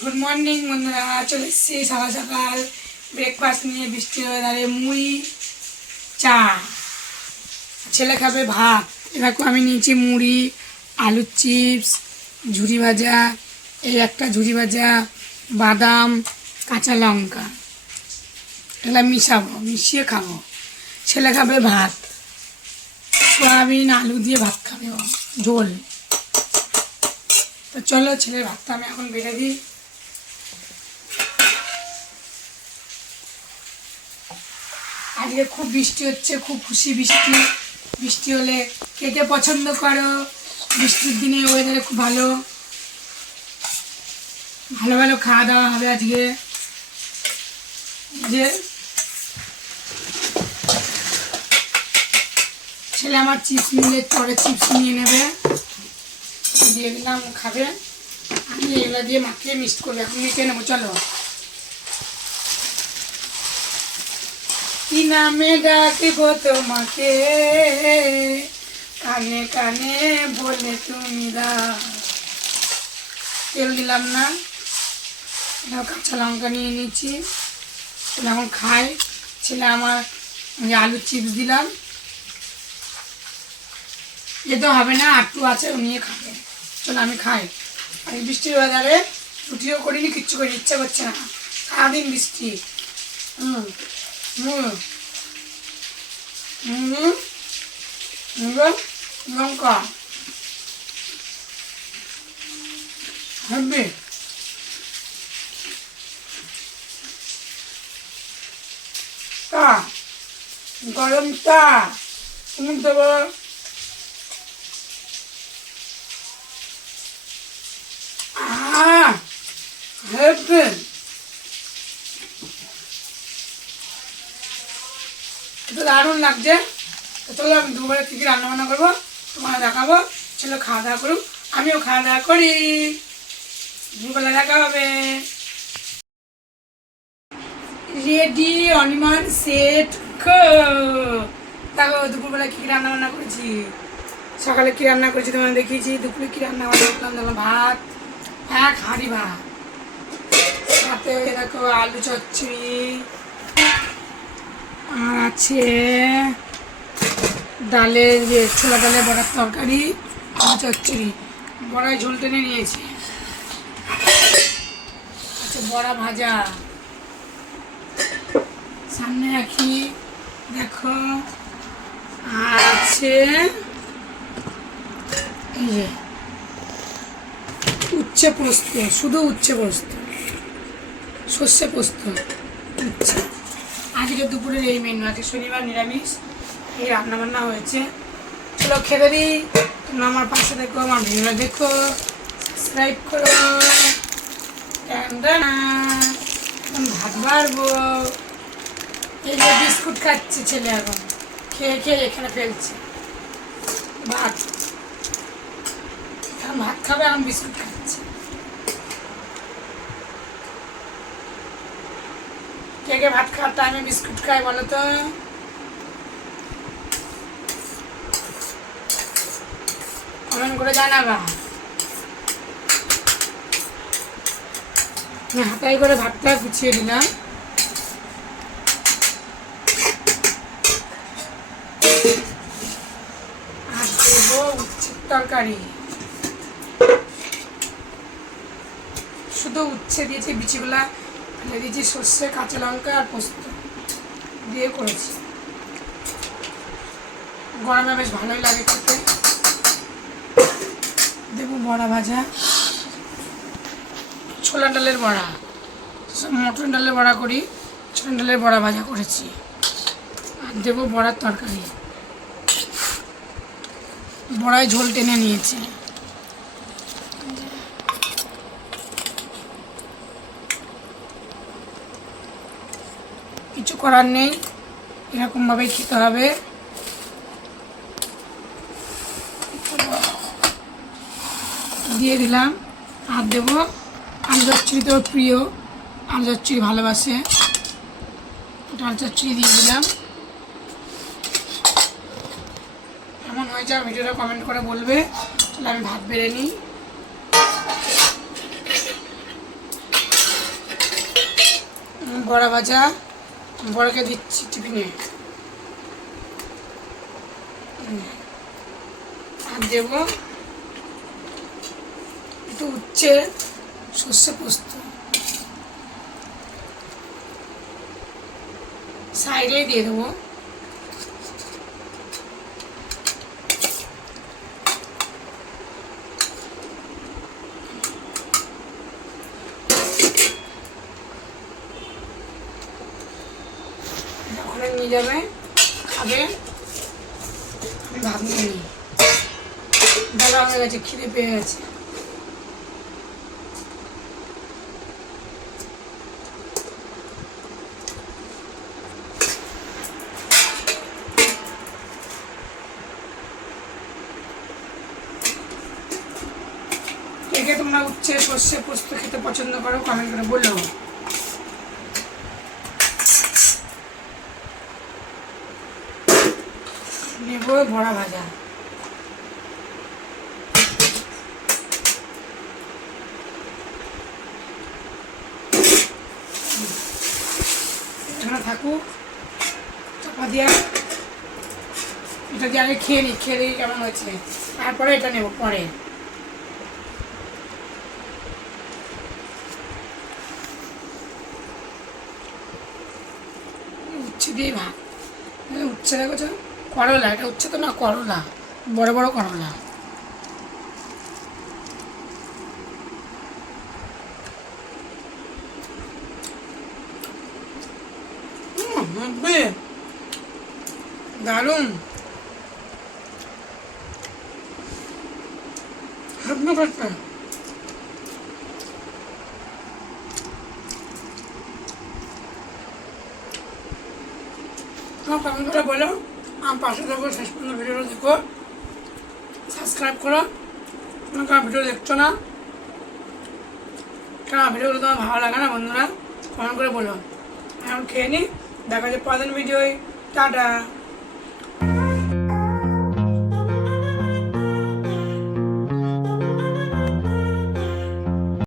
Good morning বন্ধুরা, চলে এসেছি সকাল সকাল ব্রেকফাস্ট নিয়ে। বৃষ্টি ওয়েদারে মুড়ি চা, ছেলে খাবে ভাত। এরকম আমি নিয়েছি মুড়ি, আলুর চিপস, ঝুরি ভাজা, এই একটা ঝুরি ভাজা, বাদাম, কাঁচা লঙ্কা, এগুলো মিশিয়ে খাবো। ছেলে খাবে ভাত, সয়াবিন আলু দিয়ে ভাত খাবে, ঝোল। তো চলো ছেলের ভাতটা আমি এখন বেড়ে দিই। আজকে খুব বৃষ্টি হচ্ছে, খুব খুশি বৃষ্টি। বৃষ্টি হলে কে কে পছন্দ করো? বৃষ্টির দিনে ওয়েদারে খুব ভালো ভালো ভালো খাওয়া দাওয়া হবে আজকে। যে ছেলে আমার চিপস নিলে চড়ে চিপস নিয়ে নেবে, দিয়ে দিলাম খাবে। আমি এগুলো দিয়ে মাখিয়ে মিক্সড করবো, এখন মেখে নেবো। চলো। কি নামে ডাকবো তোমাকে, কানে কানে বলে তুমি দাও। তেল দিলাম না, কাঁচা লঙ্কা নিয়ে নিচ্ছি। ছেলে এখন খাই। ছেলে আমার আলুর চিপস দিলাম, এ তো হবে না, আটটু আছে, ও নিয়ে খাবে। চলো আমি খাই। আর বৃষ্টির ওয়েদারে রুটিও করিনি, কিচ্ছু করিনি, ইচ্ছা করছে না। সারাদিন বৃষ্টি। লঙ্কা হবে, তা গরম চা তুমি দেবো। হেবে এটা দারুণ লাগছে। চলো আমি দুপুরে কী কী রান্নাবান্না করবো তোমার দেখাবো। ছেলে খাওয়া দাওয়া করুক, আমিও খাওয়া দাওয়া করি। দুপুরবেলা দেখা হবে। রেডি অনিমন সেট দেখো দুপুরবেলা কী কী রান্নাবান্না করেছি। সকালে কী রান্না করেছি তোমার দেখিয়েছি, দুপুরে কী রান্না বান্না করলাম। দেখো ভাত, এক হাঁড়ি ভাত, সাথে দেখো আলু চচ্চড়ি, আর আছে ডালের ছোলা ডালের বড়ার তরকারি, আলু চচ্চড়ি, বড়ায় ঝোল টেনে নিয়েছি। আচ্ছা বড়া ভাজা সামনে রাখি দেখো। আর আছে এই যে উচ্ছে পোস্ত, শুধু উচ্ছে পোস্ত, সর্ষে পোস্ত, উচ্ছে। আজকে দুপুরের এই মেনু। আজকে শনিবার, নিরামিষ, এই রান্নাবান্না হয়েছে। চলো খেতে দিই। তোমরা আমার পাশে দেখো, আমার ভিডিওটা দেখো, সাবস্ক্রাইব করো। এখন ভাত বাড়বো। এই যে বিস্কুট খাচ্ছে ছেলে, এখন খেয়ে খেয়ে এখানে ফেলছে ভাত। এখন ভাত খাবে, এখন বিস্কুট খাচ্ছে। কে কে ভাত খাওয়ার টাইমে বিস্কুট খায় বলো তো? কমেন্ট করে জানাবা। হাতাই করে ভাতটা গুছিয়ে দিলাম। আর দেবো উচ্ছের তরকারি, শুধু উচ্ছে দিয়েছি, বিচিগুলা ফেলে দিয়েছি। সর্ষে, কাঁচা লঙ্কা আর পোস্ত দিয়ে করেছি। গরমে বেশ ভালোই লাগে খেতে। দেবো বড়া ভাজা, ছোলা ডালের বড়া, মটন ডালের বড়া করি, ছোলা ডালের বড়া ভাজা করেছি। আর দেবো বড়ার তরকারি, বড়ায় ঝোল টেনে নিয়েছে। কিছু করার নেই, এরকমভাবেই খেতে হবে। দিয়ে দিলাম। আর দেবো আলু চচ্চড়ি, তো প্রিয়, আলু চচ্চড়ি ভালোবাসে, আলু চচ্চড়ি দিয়ে দিলাম। কেমন হয়েছে ভিডিওটা কমেন্ট করে বলবে। তাহলে আমি ভাত বেড়ে নিই। বড়া ভাজা বড়কে দিচ্ছি টিফিনে। আর দেব একটু উচ্ছে সর্ষে পোস্ত, সাইডে দিয়ে দেবো। ওখানে নিয়ে যাবে, খাবে, আমি ভাত নিয়ে নিই। বেলা হয়ে গেছে, খিদে পেয়ে গেছে। কে তোমরা উচ্ছে সর্ষে পোস্ত খেতে পছন্দ করো কমেন্ট করে বললো। নেব বড়া ভাজা। এখানে থাকুক চাপা দিয়া, এটা দিয়ে আগে খেয়ে নিই, খেয়ে দিই কেমন হয়েছে, তারপরে এটা নেব পরে। উচ্ছে দিয়ে ভাত, উচ্ছে দেখেছো, করলা, এটা উচ্ছে তো না, করলা, বড় বড় করলা। দারুণ, কমেন্ট করে বলো, আমার পাশে থাকো, শেষ পর্যন্ত ভিডিওটা দেখো, সাবস্ক্রাইব করো। কারণ ভিডিও দেখছো না, কারণ ভিডিওগুলো তোমার ভালো লাগে না বন্ধুরা, কমেন্ট করে বলো। এখন খেয়ে নিই, দেখা যায় পরের ভিডিওয়, টাটা।